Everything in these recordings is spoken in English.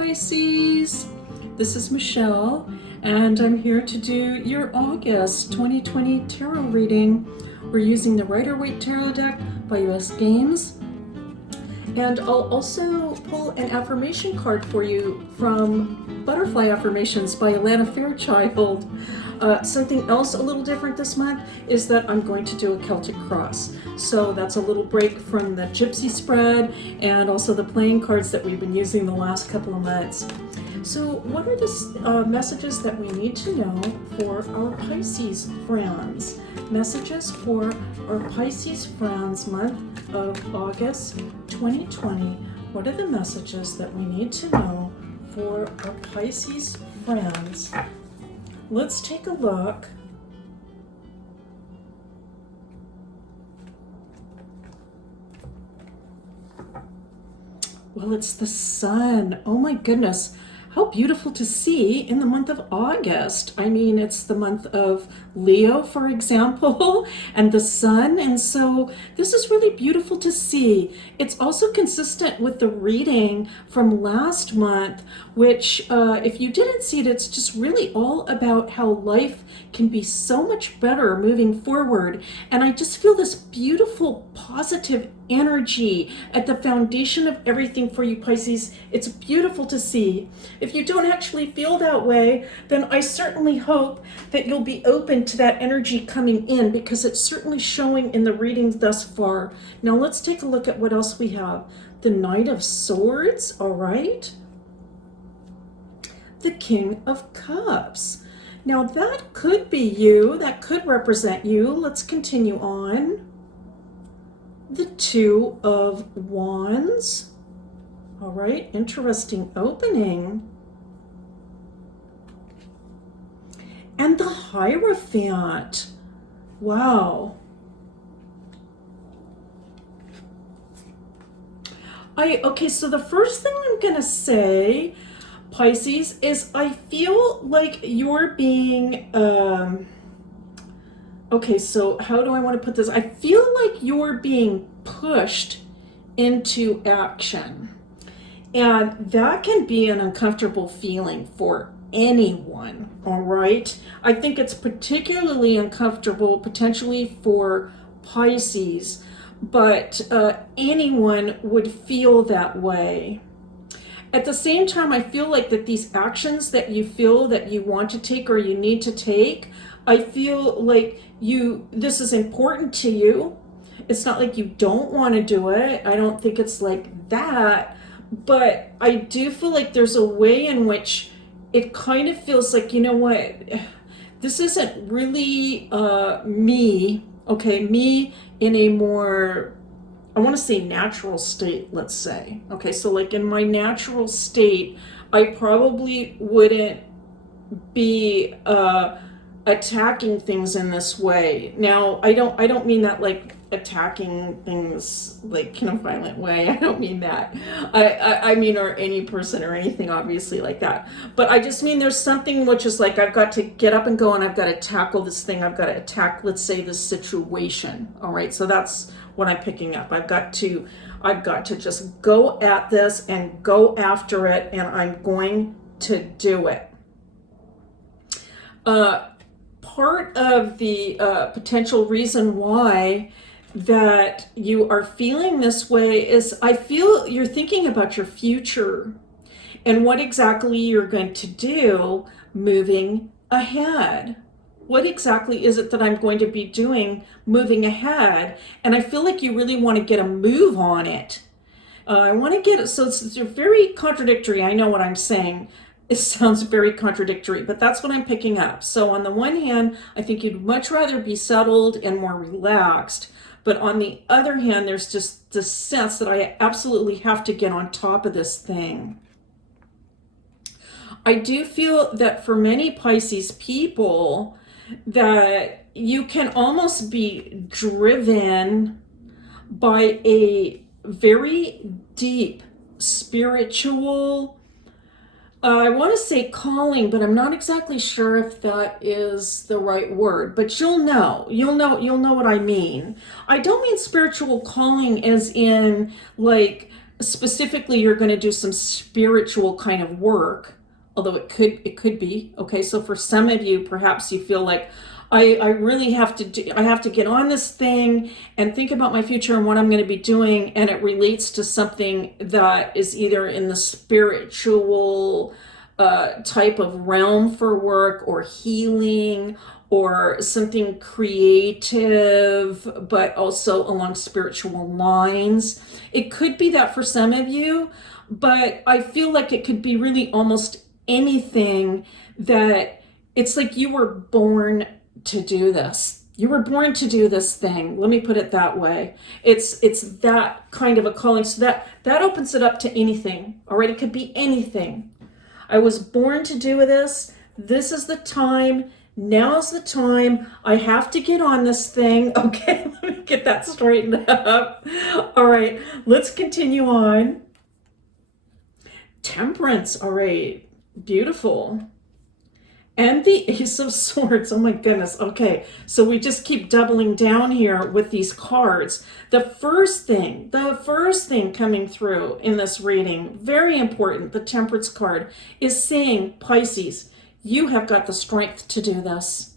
Pisces. This is Michelle, and I'm here to do your August 2020 tarot reading. We're using the Rider-Waite Tarot deck by US Games, and I'll also pull an affirmation card for you from Butterfly Affirmations by Alana Fairchild. Something else a little different this month is that I'm going to do a Celtic cross. So that's a little break from the Gypsy spread and also the playing cards that we've been using the last couple of months. So what are the messages that we need to know for our Pisces friends? Messages for our Pisces friends month of August 2020. What are the messages that we need to know for our Pisces friends? Let's take a look. Well, it's the sun. Oh my goodness. How beautiful to see in the month of August. I mean, it's the month of Leo, for example, and the sun. And so this is really beautiful to see. It's also consistent with the reading from last month, which if you didn't see it, it's just really all about how life can be so much better moving forward. And I just feel this beautiful, positive energy at the foundation of everything for you, Pisces. It's beautiful to see. If you don't actually feel that way, then I certainly hope that you'll be open to that energy coming in, because it's certainly showing in the readings thus far. Now let's take a look at what else we have. The Knight of Swords, all right. The King of Cups. Now that could be you, that could represent you. Let's continue on. The Two of Wands. All right, interesting opening. And the Hierophant. Wow. Okay, so the first thing I'm gonna say, Pisces, is I feel like you're being, okay, so how do I want to put this? I feel like you're being pushed into action. And that can be an uncomfortable feeling for anyone, all right? I think it's particularly uncomfortable potentially for Pisces, but anyone would feel that way. At the same time, I feel like that these actions that you feel that you want to take or you need to take, I feel like this is important to you. It's not like you don't want to do it. I don't think it's like that. But I do feel like there's a way in which it kind of feels like, you know what, this isn't really me, okay, me in a more, I want to say natural state, let's say. Okay, so like in my natural state, I probably wouldn't be attacking things in this way. Now, I don't mean that like attacking things like in a violent way. I don't mean that. I mean, or any person or anything obviously like that. But I just mean there's something which is like I've got to get up and go and I've got to tackle this thing. I've got to attack, let's say, this situation. All right, so that's what I'm picking up. I've got to just go at this and go after it, and I'm going to do it. Part of the potential reason why that you are feeling this way is I feel you're thinking about your future and what exactly you're going to do moving ahead. What exactly is it that I'm going to be doing moving ahead? And I feel like you really want to get a move on it. I want to get it, so it's very contradictory. I know what I'm saying. It sounds very contradictory, but that's what I'm picking up. So on the one hand, I think you'd much rather be settled and more relaxed. But on the other hand, there's just the sense that I absolutely have to get on top of this thing. I do feel that for many Pisces people, that you can almost be driven by a very deep spiritual, I want to say calling, but I'm not exactly sure if that is the right word, but you'll know what I mean. I don't mean spiritual calling as in like specifically you're going to do some spiritual kind of work, although it could be okay. So for some of you, perhaps you feel like I really have to do, I have to get on this thing and think about my future and what I'm going to be doing, and it relates to something that is either in the spiritual type of realm for work, or healing, or something creative, but also along spiritual lines. It could be that for some of you, but I feel like it could be really almost anything that it's like you were born to do this. You were born to do this thing. Let me put it that way. It's that kind of a calling. So that opens it up to anything. All right, it could be anything. I was born to do this. This is the time. Now's the time. I have to get on this thing. Okay, let me get that straightened up. All right, let's continue on. Temperance. All right, beautiful. And the Ace of Swords. Oh my goodness. Okay, so we just keep doubling down here with these cards. The first thing coming through in this reading, very important, the Temperance card, is saying, Pisces, you have got the strength to do this.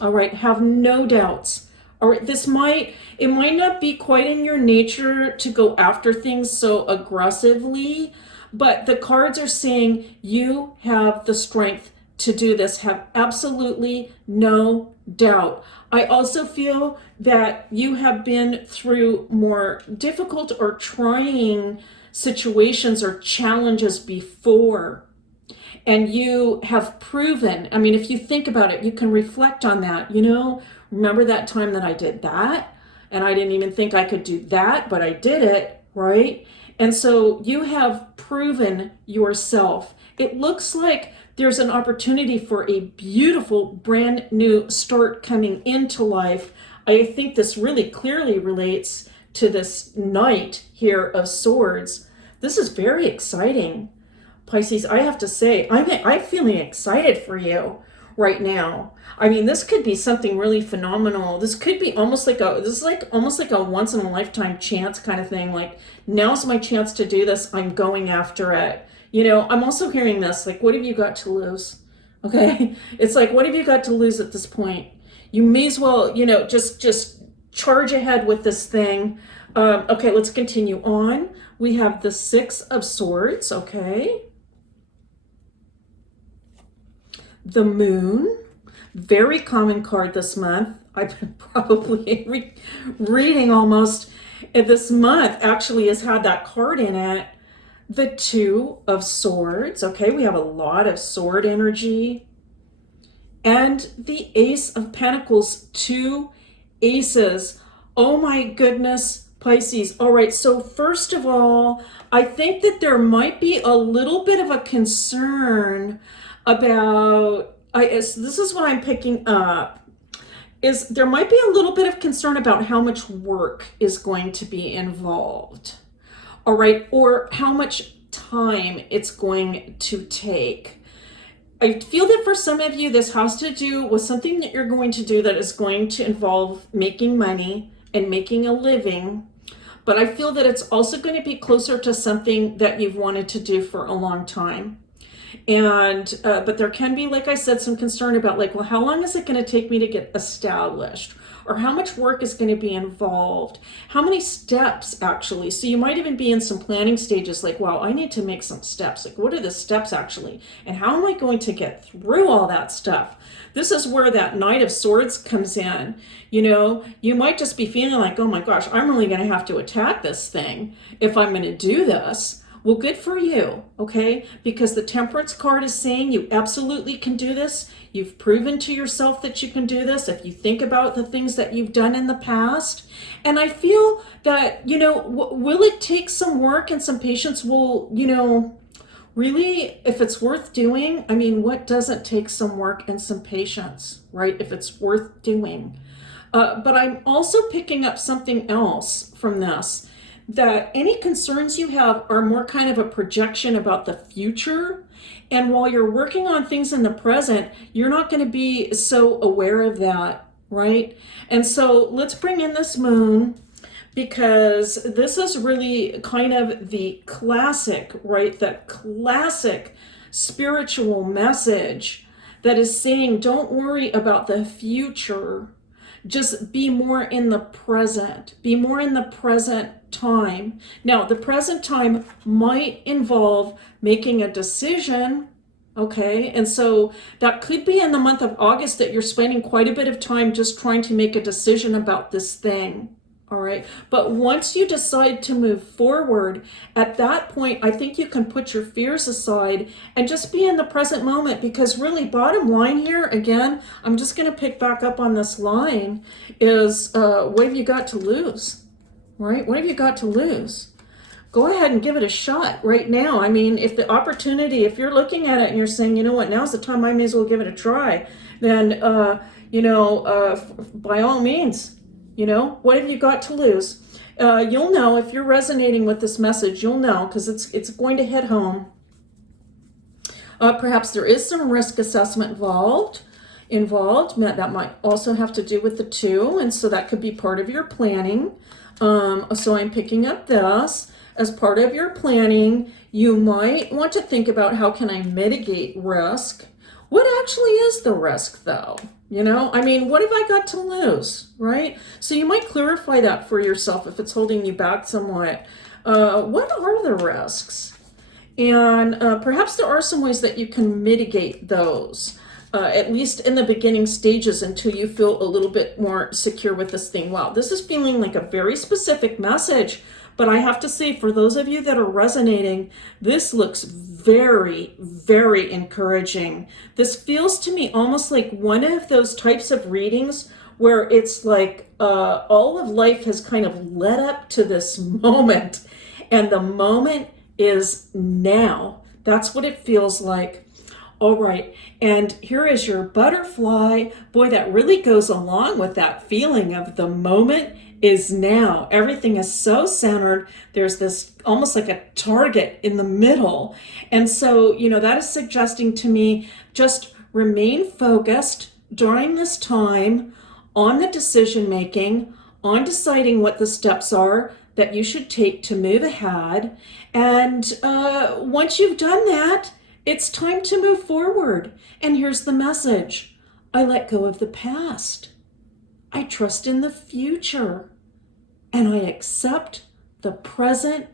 All right, have no doubts. All right, it might not be quite in your nature to go after things so aggressively, but the cards are saying you have the strength to do this. Have absolutely no doubt. I also feel that you have been through more difficult or trying situations or challenges before, and you have proven, I mean, if you think about it, you can reflect on that. Remember that time that I did that, and I didn't even think I could do that, but I did it, right? And so you have proven yourself. It looks like there's an opportunity for a beautiful brand new start coming into life. I think this really clearly relates to this Knight here of Swords. This is very exciting, Pisces. I have to say, I'm feeling excited for you right now. I mean, this could be something really phenomenal. This could be almost like a once in a lifetime chance kind of thing. Like, now's my chance to do this. I'm going after it. I'm also hearing this, like, what have you got to lose? Okay. It's like, what have you got to lose at this point? You may as well, just charge ahead with this thing. Okay, let's continue on. We have the Six of Swords. Okay. The Moon, very common card this month. I've been probably reading almost this month actually has had that card in it. The Two of Swords. Okay, we have a lot of sword energy. And the Ace of Pentacles, two aces. Oh my goodness, Pisces. All right, so first of all, I think that there might be a little bit of a concern about, this is what I'm picking up, is there might be a little bit of concern about how much work is going to be involved. All right, or how much time it's going to take. I feel that for some of you, this has to do with something that you're going to do that is going to involve making money and making a living. But I feel that it's also going to be closer to something that you've wanted to do for a long time. And but there can be, like I said, some concern about, like, well, how long is it going to take me to get established? Or how much work is going to be involved? How many steps, actually? So you might even be in some planning stages, like, wow, I need to make some steps. Like, what are the steps, actually? And how am I going to get through all that stuff? This is where that Knight of Swords comes in. You might just be feeling like, oh my gosh, I'm really going to have to attack this thing if I'm going to do this. Well, good for you, okay? Because the Temperance card is saying you absolutely can do this. You've proven to yourself that you can do this if you think about the things that you've done in the past. And I feel that, will it take some work and some patience? Will, really, if it's worth doing, I mean, what doesn't take some work and some patience, right? If it's worth doing. But I'm also picking up something else from this, that any concerns you have are more kind of a projection about the future. And while you're working on things in the present, you're not going to be so aware of that, right? And so let's bring in this Moon. because this is really kind of the classic, right? The classic spiritual message that is saying, don't worry about the future. Just be more in the present. Be more in the present time. Now, the present time might involve making a decision. Okay, and so that could be in the month of August that you're spending quite a bit of time just trying to make a decision about this thing. All right, but once you decide to move forward, at that point, I think you can put your fears aside and just be in the present moment, because really, bottom line here, again, I'm just going to pick back up on this line, is what have you got to lose, right? What have you got to lose? Go ahead and give it a shot right now. I mean, if the opportunity, if you're looking at it and you're saying, you know what, now's the time, I may as well give it a try, then, by all means, what have you got to lose? You'll know if you're resonating with this message, you'll know, because it's going to hit home. Perhaps there is some risk assessment involved. That might also have to do with the 2, and so that could be part of your planning. So I'm picking up this. As part of your planning, you might want to think about, how can I mitigate risk? What actually is the risk, though? What have I got to lose, right? So you might clarify that for yourself if it's holding you back somewhat. What are the risks? And perhaps there are some ways that you can mitigate those, at least in the beginning stages, until you feel a little bit more secure with this thing. Wow, this is feeling like a very specific message. But I have to say, for those of you that are resonating, this looks very, very encouraging. This feels to me almost like one of those types of readings where it's like all of life has kind of led up to this moment, and the moment is now. That's what it feels like. All right, and here is your butterfly. Boy, that really goes along with that feeling of the moment is now. Everything is so centered. There's this almost like a target in the middle. And so, that is suggesting to me, just remain focused during this time on the decision making, on deciding what the steps are that you should take to move ahead. And once you've done that, it's time to move forward. And here's the message. I let go of the past. I trust in the future, and I accept the present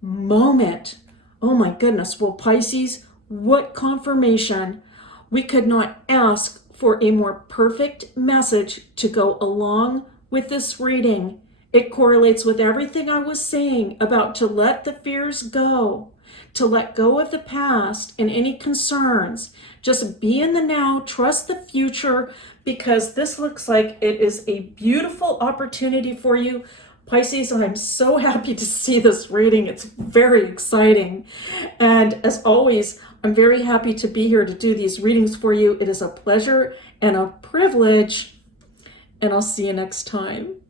moment. Oh my goodness. Well, Pisces, what confirmation. We could not ask for a more perfect message to go along with this reading. It correlates with everything I was saying about to let the fears go, to let go of the past and any concerns. Just be in the now, trust the future, because this looks like it is a beautiful opportunity for you. Pisces, I'm so happy to see this reading. It's very exciting. And as always, I'm very happy to be here to do these readings for you. It is a pleasure and a privilege, and I'll see you next time.